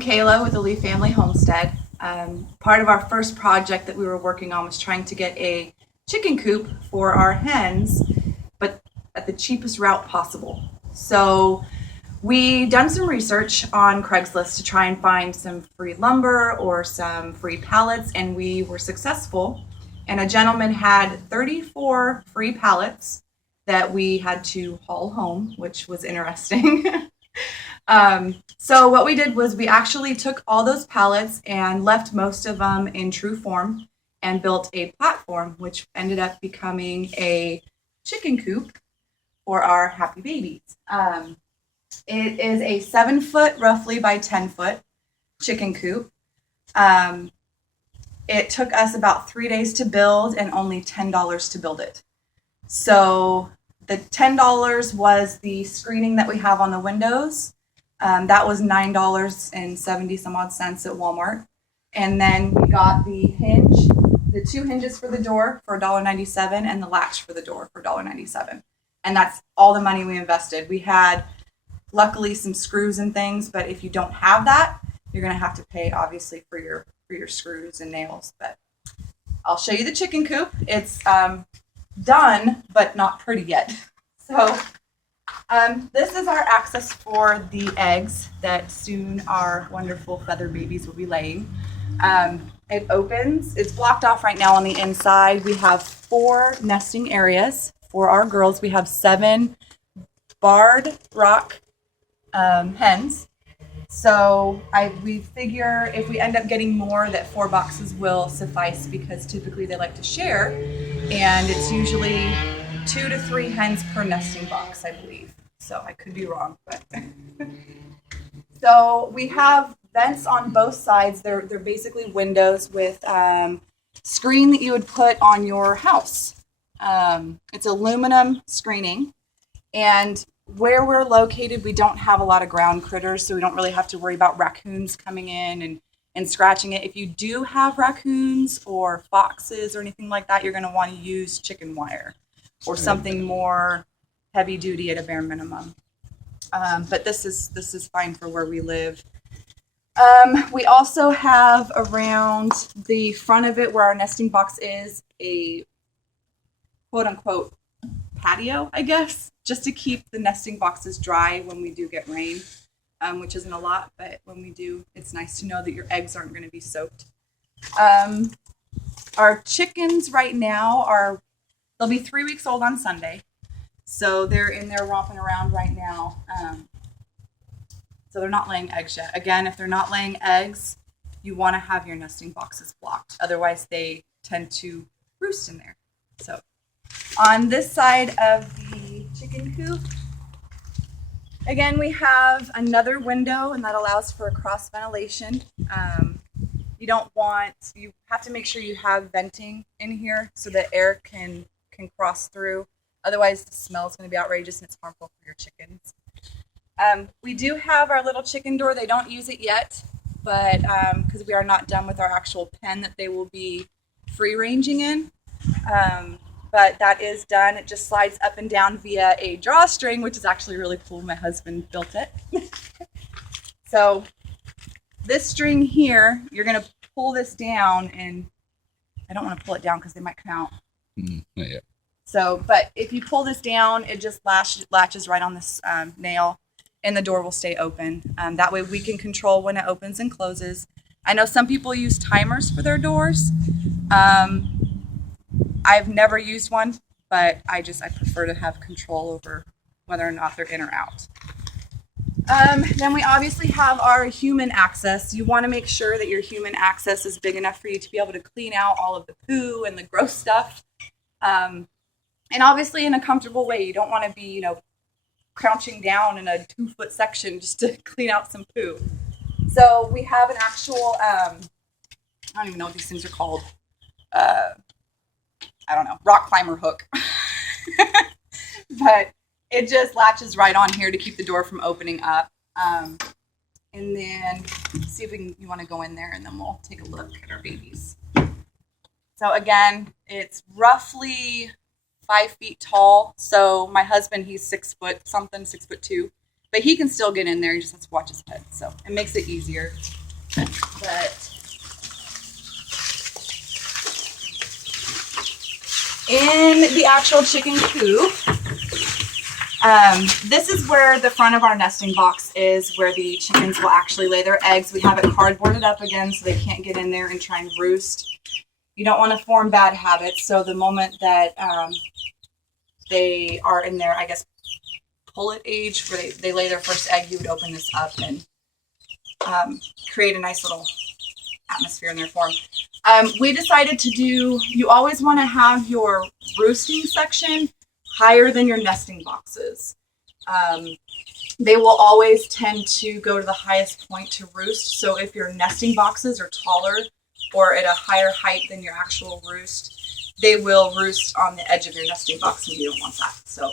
Kayla with the Lee Family Homestead. Part of our first project that we were working on was trying to get a chicken coop for our hens, but at the cheapest route possible. So we done some research on Craigslist to try and find some free lumber or some free pallets, and we were successful. And a gentleman had 34 free pallets that we had to haul home, which was interesting. So what we did was we actually took all those pallets and left most of them in true form and built a platform, which ended up becoming a chicken coop for our happy babies. It is a 7-foot roughly by 10-foot chicken coop. It took us about 3 days to build and only $10 to build it. So the $10 was the screening that we have on the windows. That was $9.70 some odd cents at Walmart. And then we got the hinge, the 2 hinges for the door for $1.97 and the latch for the door for $1.97. And that's all the money we invested. We had luckily some screws and things, but if you don't have that, you're going to have to pay obviously for your screws and nails. But I'll show you the chicken coop. It's done, but not pretty yet. So this is our access for the eggs that soon our wonderful feather babies will be laying. It opens. It's blocked off right now on the inside. We have 4 nesting areas for our girls. We have 7 barred rock hens. So we figure if we end up getting more, that 4 boxes will suffice because typically they like to share, and it's usually 2 to 3 hens per nesting box, I believe. So I could be wrong, but so we have vents on both sides. They're basically windows with screen that you would put on your house. It's aluminum screening, and where we're located, we don't have a lot of ground critters, so we don't really have to worry about raccoons coming in and scratching it. If you do have raccoons or foxes or anything like that, you're going to want to use chicken wire or something more heavy duty at a bare minimum. But this is fine for where we live. We also have around the front of it where our nesting box is a quote unquote patio, I guess, just to keep the nesting boxes dry when we do get rain, which isn't a lot, but when we do, it's nice to know that your eggs aren't going to be soaked. Our chickens right now they'll be 3 weeks old on Sunday. So they're in there romping around right now. So they're not laying eggs yet. Again, if they're not laying eggs, you want to have your nesting boxes blocked. Otherwise, they tend to roost in there. So on this side of the chicken coop, again, we have another window, and that allows for cross ventilation. You have to make sure you have venting in here so that air can cross through. Otherwise, the smell is going to be outrageous and it's harmful for your chickens. We do have our little chicken door. They don't use it yet, but because we are not done with our actual pen that they will be free ranging in. But that is done. It just slides up and down via a drawstring, which is actually really cool. My husband built it. So this string here, you're going to pull this down, and I don't want to pull it down because they might come out. Not yet. So, but if you pull this down, it just latches right on this nail, and the door will stay open. That way we can control when it opens and closes. I know some people use timers for their doors. I've never used one, but I prefer to have control over whether or not they're in or out. Then we obviously have our human access. You want to make sure that your human access is big enough for you to be able to clean out all of the poo and the gross stuff. And obviously in a comfortable way. You don't want to be, crouching down in a 2-foot section just to clean out some poo. So we have an actual, I don't even know what these things are called. I don't know, rock climber hook. But it just latches right on here to keep the door from opening up. And then see if you want to go in there, and then we'll take a look at our babies. So again, it's roughly 5 feet tall. So my husband, he's 6 foot something, 6'2". But he can still get in there. He just has to watch his head. So it makes it easier. But in the actual chicken coop, this is where the front of our nesting box is, where the chickens will actually lay their eggs. We have it cardboarded up again so they can't get in there and try and roost. You don't want to form bad habits. So the moment that they are in their, I guess, pullet age, where they lay their first egg, you would open this up and create a nice little atmosphere in their form. We decided to do, you always want to have your roosting section higher than your nesting boxes. They will always tend to go to the highest point to roost. So if your nesting boxes are taller or at a higher height than your actual roost, they will roost on the edge of your nesting box, and you don't want that. So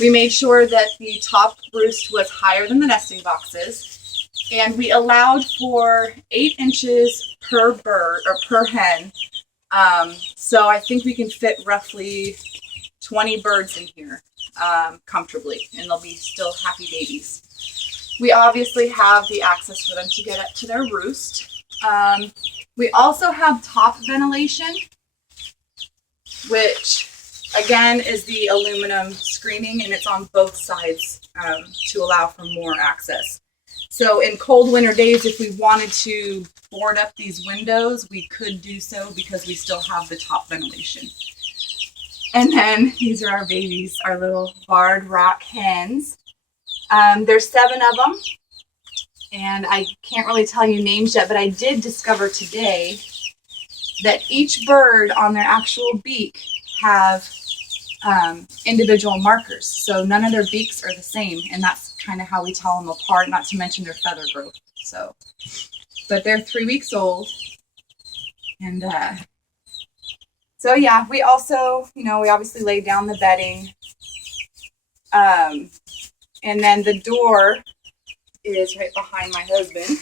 we made sure that the top roost was higher than the nesting boxes, and we allowed for 8 inches per bird or per hen. So I think we can fit roughly 20 birds in here comfortably, and they'll be still happy babies. We obviously have the access for them to get up to their roost. We also have top ventilation, which again is the aluminum screening, and it's on both sides to allow for more access. So in cold winter days, if we wanted to board up these windows, we could do so because we still have the top ventilation. And then these are our babies, our little barred rock hens. There's 7 of them, and I can't really tell you names yet, but I did discover today that each bird on their actual beak have individual markers. So none of their beaks are the same, and that's kind of how we tell them apart, not to mention their feather growth. So, but they're 3 weeks old, and so yeah, we also, we obviously laid down the bedding, and then the door is right behind my husband,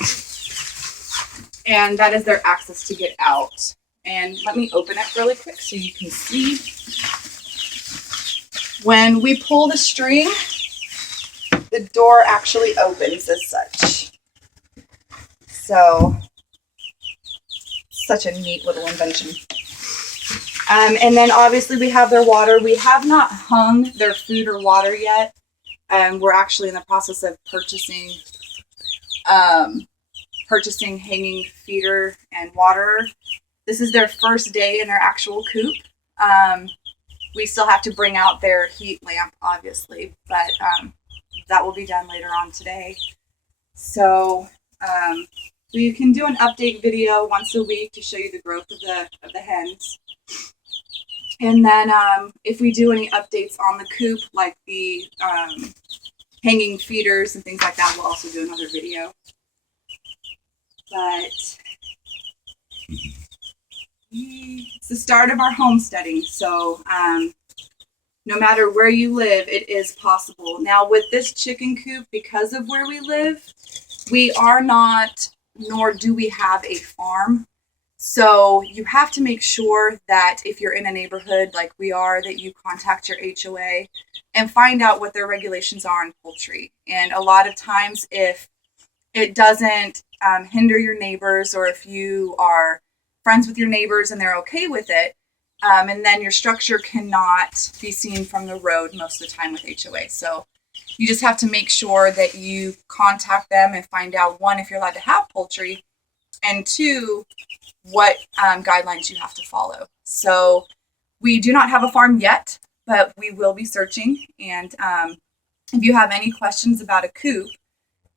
and that is their access to get out. And let me open it really quick so you can see. When we pull the string, the door actually opens as such. So, such a neat little invention. And then obviously we have their water. We have not hung their food or water yet. We're actually in the process of purchasing hanging feeder and water. This is their first day in their actual coop. We still have to bring out their heat lamp, obviously, but that will be done later on today. So we can do an update video once a week to show you the growth of the hens. And then if we do any updates on the coop, like the hanging feeders and things like that, we'll also do another video. But it's the start of our homesteading. So no matter where you live, it is possible. Now with this chicken coop, because of where we live, we are not, nor do we have a farm. So you have to make sure that if you're in a neighborhood like we are, that you contact your HOA and find out what their regulations are on poultry. And a lot of times, if it doesn't hinder your neighbors, or if you are friends with your neighbors and they're okay with it, and then your structure cannot be seen from the road most of the time with HOA. So you just have to make sure that you contact them and find out, 1, if you're allowed to have poultry, and 2, what guidelines you have to follow. So we do not have a farm yet, but we will be searching. And if you have any questions about a coop,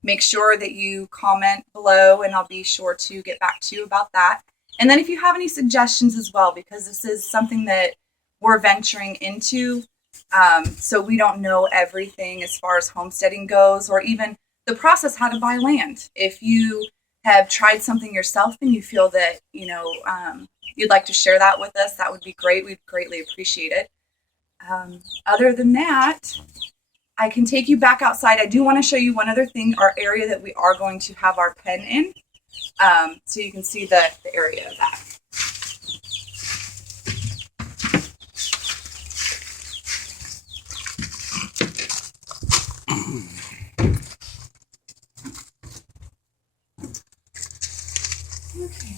make sure that you comment below, and I'll be sure to get back to you about that. And then if you have any suggestions as well, because this is something that we're venturing into, so we don't know everything as far as homesteading goes, or even the process how to buy land. If you have tried something yourself and you feel that, you'd like to share that with us, that would be great. We'd greatly appreciate it. Other than that, I can take you back outside. I do want to show you one other thing, our area that we are going to have our pen in, so you can see the area of that. Okay.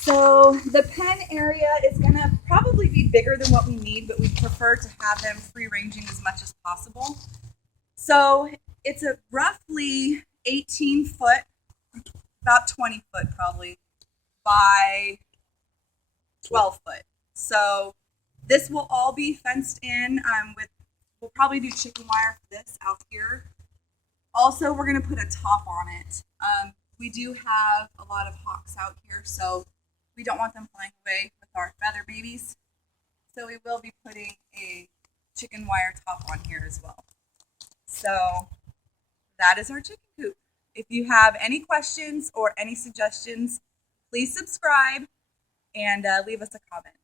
So the pen area is going to probably be bigger than what we need, but we prefer to have them free ranging as much as possible. So it's a roughly 18 foot, about 20 foot probably, by 12 foot. So this will all be fenced in we'll probably do chicken wire for this out here. Also, we're going to put a top on it. We do have a lot of hawks out here, so we don't want them flying away with our feather babies. So we will be putting a chicken wire top on here as well. So that is our chicken coop. If you have any questions or any suggestions, please subscribe and leave us a comment.